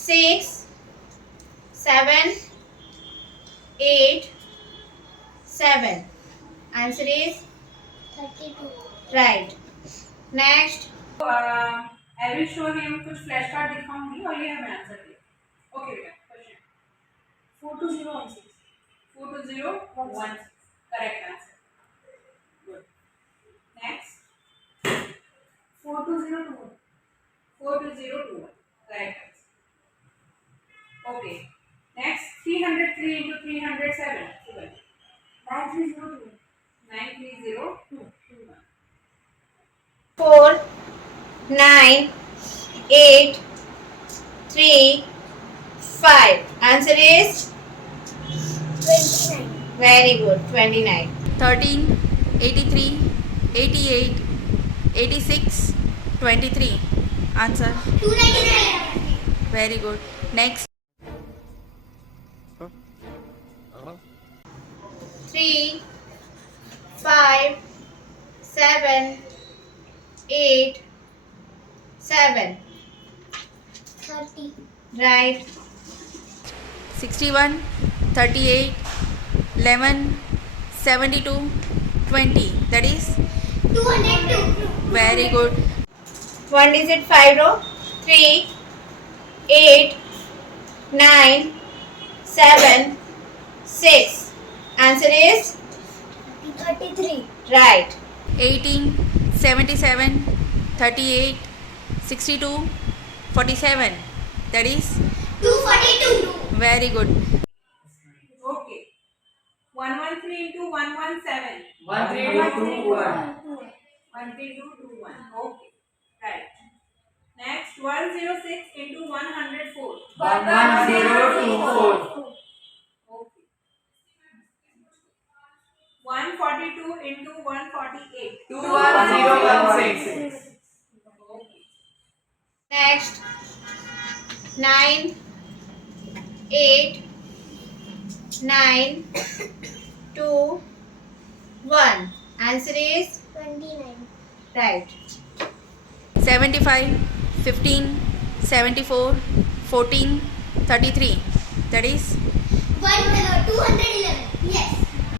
6, 7, 8, 7. Answer is 32. right. Next. I will show him कुछ flash card दिखाऊंगी और ये हमें आंसर दे. ओके बेटा, question 42016. 42016. Correct answer. Good. Next 42021. 42021. Correct answer. Okay. Next 303 into 307. 9302. 9302. 4, 9, 8, 3, 5. Answer is 29. very good. 29. 13, 83, 88, 86, 23. Answer. 299. Very good. Next. 3, 5, 7, 8, 7. 30. Right. 61, 38, 11, 72, 20. That is 202. very good. One digit 5 row. 3, 8, 9, 7, 6. Answer is 33. right. 18, 77, 38, 62, 47. That is 242. very good. Okay. 113 into 117. 1321. 13221. Okay. Right. Next 106 into 104. 1024. Okay. 142 into 148. 21016. Okay. Next. 9, 8, 9, 2, 1. Answer is 29. right. 75, 15, 74, 14, 33. That is 211. Yes.